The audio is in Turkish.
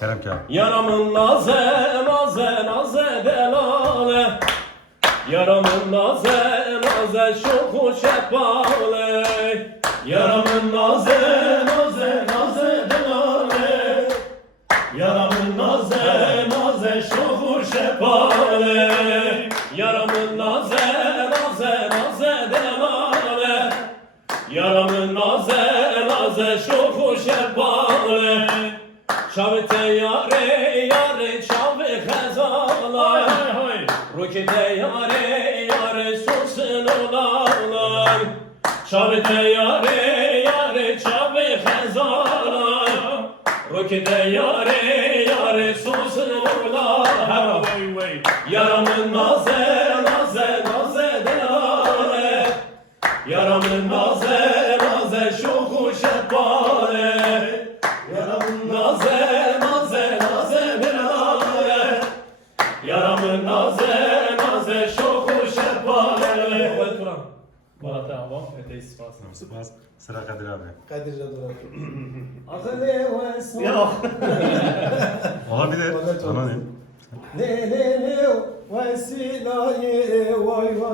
Kerem Kerem. Yaramın naze naze naze delale. Yaramın naze naze şoku şepale. Yaramın naze naze naze delale. Yaramın naze naze şoku şepale. Yaramın naze naze naze delale. Yaramın naze naze şoku şepale. Şavite yare yare şavi khazala. Rokete yare yare sosun olalım. Şavite yare yare şavi khazala. Rokete yare yare sosun olalım. Yaramın naze naze naze delale. Yaramın naze naze şoku şepale. Yaramın naze naze naze delale. Yaramın naze naze şoku şepale. Balata avam öteyi spas. Spas. Sıra Kadir abi. Kadir Cadılar. Yok. Olabilir. Bana çok- Anonim. Ne vesilaye vay vay.